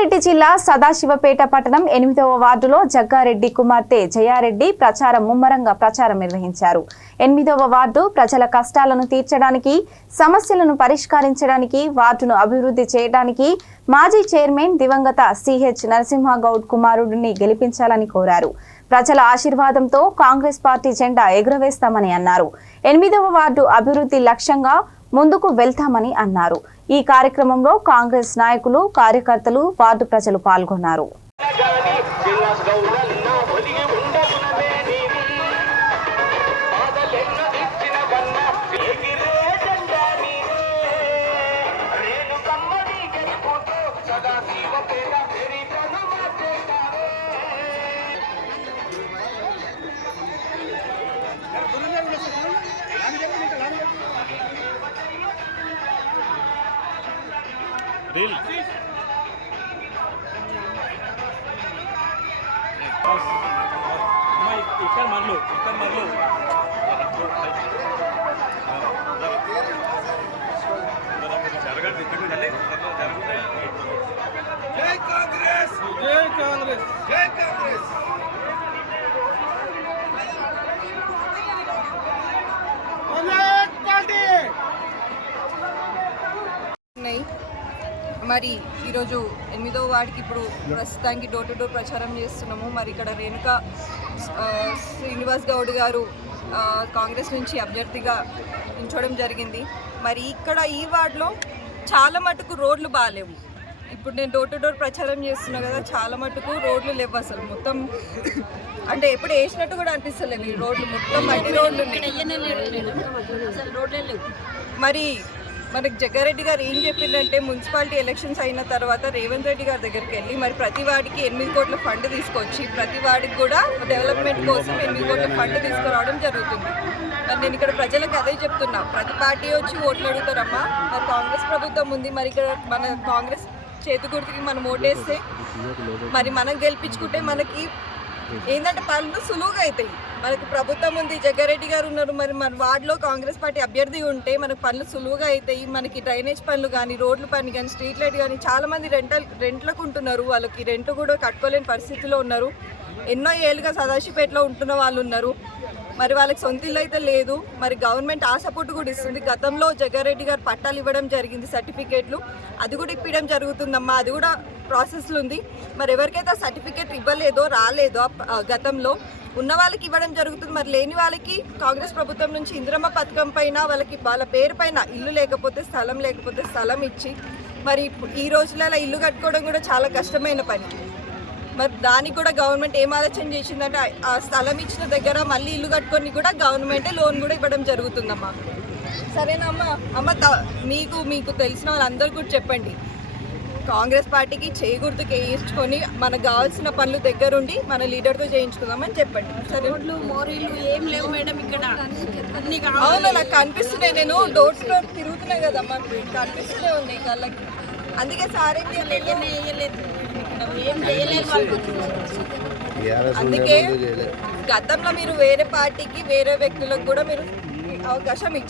రంగారెడ్డి జిల్లా సదాశివపేట పట్టణం 8వ వార్డులో జగ్గారెడ్డి కుమార్తె జయారెడ్డి ముమ్మరంగా ప్రచారం నిర్వహించారు. 8వ వార్డు ప్రజల కష్టాలను తీర్చడానికి, సమస్యలను పరిష్కరించడానికి, వార్డును అభివృద్ధి చేయడానికి మాజీ చైర్మన్ దివంగత సిహెచ్ నరసింహగౌడ్ కుమారుడిని గెలిపించాలని కోరారు. ప్రజల ఆశీర్వాదంతో కాంగ్రెస్ పార్టీ జెండా ఎగురవేస్తామని అన్నారు. 8వ వార్డు అభివృద్ధి లక్ష్యంగా ముందుకు వెళ్తామని అన్నారు. ఈ కార్యక్రమంలో కాంగ్రెస్ నాయకులు, కార్యకర్తలు, వార్డు ప్రజలు పాల్గొన్నారు. रील इकर मार लो जय कांग्रेस जय कांग्रेस जय कांग्रेस नहीं మరి ఈరోజు 8వ వార్డుకి ఇప్పుడు ప్రస్తుతానికి డోర్ టు డోర్ ప్రచారం చేస్తున్నాము. మరి ఇక్కడ రేణుకా శ్రీనివాస్ గౌడ్ గారు కాంగ్రెస్ నుంచి అభ్యర్థిగా నిల్చోవడం జరిగింది. మరి ఇక్కడ ఈ వార్డులో చాలా మటుకు రోడ్లు బాగాలేవు. ఇప్పుడు నేను డోర్ టు డోర్ ప్రచారం చేస్తున్నా కదా, చాలా మటుకు రోడ్లు లేవు అసలు. మొత్తం అంటే ఎప్పుడు వేసినట్టు కూడా అనిపిస్తలేదు. ఈ రోడ్లు మొత్తం మట్టి రోడ్లు. మరి మనకి జగ్గారెడ్డి గారు ఏం చెప్పిందంటే, మున్సిపాలిటీ ఎలక్షన్స్ అయిన తర్వాత రేవంత్ రెడ్డి గారి దగ్గరికి వెళ్ళి మరి ప్రతి వాడికి 8 కోట్ల ఫండ్ తీసుకొచ్చి ప్రతి వాడికి కూడా డెవలప్మెంట్ కోసం 8 కోట్ల ఫండ్ తీసుకురావడం జరుగుతుంది. మరి నేను ఇక్కడ ప్రజలకు అదే చెప్తున్నా, ప్రతి పార్టీ వచ్చి ఓట్లు అడుగుతారమ్మా. మరి కాంగ్రెస్ ప్రభుత్వం ఉంది, మరి ఇక్కడ మన కాంగ్రెస్ చేతి గుర్తుకి మనం ఓటేస్తే మరి మనం గెలిపించుకుంటే మనకి ఏంటంటే పనులు సులువుగా అవుతాయి. మనకు ప్రభుత్వం ఉంది, జగ్గారెడ్డి గారు ఉన్నారు, మరి మన వార్డులో కాంగ్రెస్ పార్టీ అభ్యర్థి ఉంటే మనకు పనులు సులువుగా అవుతాయి. మనకి డ్రైనేజ్ పనులు కానీ, రోడ్ల పని కానీ, స్ట్రీట్ లైట్ కానీ, చాలామంది రెంట్లకు ఉంటున్నారు. వాళ్ళకి రెంట్ కూడా కట్టుకోలేని పరిస్థితిలో ఉన్నారు. ఎన్నో ఏళ్ళుగా సదాశివపేటలో ఉంటున్న వాళ్ళు ఉన్నారు. మరి వాళ్ళకి సొంత ఇల్లు అయితే లేదు. మరి గవర్నమెంట్ ఆ సపోర్ట్ కూడా ఇస్తుంది. గతంలో జగ్గారెడ్డి గారు పట్టాలు ఇవ్వడం జరిగింది, సర్టిఫికేట్లు, అది కూడా ఇప్పించడం జరుగుతుందమ్మా. అది కూడా ప్రాసెస్లో ఉంది. మరి ఎవరికైతే సర్టిఫికేట్ ఇవ్వలేదో, రాలేదో గతంలో ఉన్న వాళ్ళకి ఇవ్వడం జరుగుతుంది. మరి లేని వాళ్ళకి కాంగ్రెస్ ప్రభుత్వం నుంచి ఇందిరమ్మ పథకం పైన వాళ్ళ పేరు పైన ఇల్లు లేకపోతే స్థలం ఇచ్చి మరి ఈ రోజులలో ఇల్లు కట్టుకోవడం కూడా చాలా కష్టమైన పని. మరి దానికి కూడా గవర్నమెంట్ ఏం ఆలోచన చేసిందంటే, ఆ స్థలం ఇచ్చిన దగ్గర మళ్ళీ ఇల్లు కట్టుకొని కూడా గవర్నమెంటే లోన్ కూడా ఇవ్వడం జరుగుతుందమ్మా. సరేనమ్మా. మీకు తెలిసిన వాళ్ళందరూ కూడా చెప్పండి, కాంగ్రెస్ పార్టీకి చేకూర్తుకు వేయించుకొని మనకు కావాల్సిన పనులు దగ్గరుండి మన లీడర్తో చేయించుకుందామని చెప్పండి. సరే, ఏం లేవు మేడం ఇక్కడ. అవును, నాకు కనిపిస్తున్నాయి. నేను డోర్ టు డోర్ తిరుగుతున్నాయి కదమ్మా, కనిపిస్తూనే ఉన్నాయి కళ్ళకి. అందుకే సారే అందుకే గతంలో మీరు వేరే పార్టీకి, వేరే వ్యక్తులకు కూడా మీరు అవకాశం ఇచ్చి